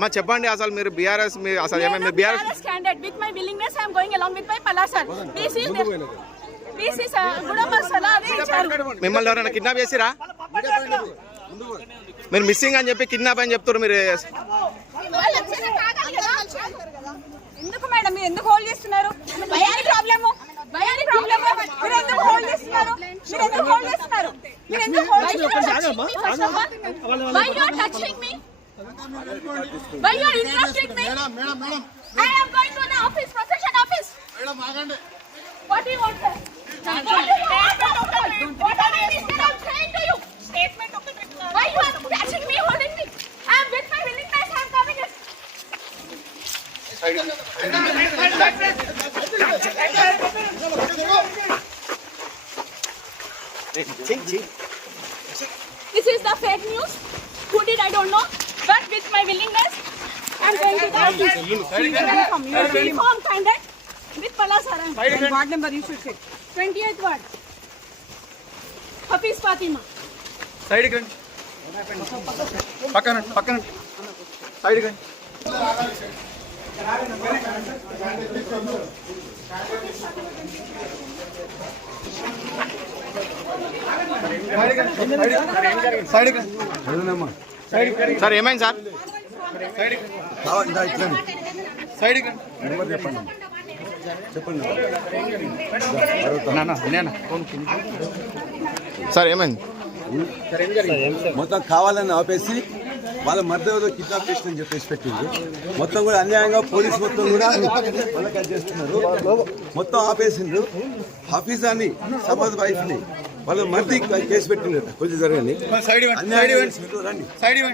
మా చెప్పండి అసలు మీరు బీఆర్ఎస్ అసలు ఏమైనా BRS candidate with my willingness I am going along with my Palla sir. This is Gudama Salade icharu. మిమ్మల్ని ఎవరైనా కిడ్నాప్ చేసిరా? మీరు మిస్సింగ్ అని చెప్పి కిడ్నాప్ అని చెప్తారు మీరు. ఎందుకు మేడం మీరు ఎందుకు హోల్డ్ చేస్తున్నారు? భయాని ప్రాబ్లము మీరు ఎందుకు హోల్డ్ చేస్తున్నారు? మీరు ఎందుకు హోల్డ్ చేస్తున్నారు? Why you are touching me? Why you are interrupting me? Madam. I am going to an office, profession office. Madam, agande. What do you want, sir? What are you saying to you? Statement of the witness. Why you are touching me, holding me? I am with my willingness. I am coming. This is the fake news. Who did I don't know. But with my willingness, I am going to the office. Uniform candidate with Palla sir. Ward number you should say. 28th ward. Hafiz Fatima. Side gun. Pakkan. Side gun. Side gun. Sir ఏమైంది sir? Side gun. Sir ఏమైంది? మొత్తం కావాలని ఆపేసి వాళ్ళ మధ్య కిడ్నాప్ చేసిందని చెప్పేసి పెట్టింది. మొత్తం కూడా అన్యాయంగా పోలీసు మొత్తం కూడా వాళ్ళకి చేస్తున్నారు. మొత్తం ఆపేసిండ్రు. హఫీజాని సమాజ్ వైఫ్ ని వాళ్ళ మధ్య కేసు పెట్టిండ్రు. కొంచెం జరగండి. Side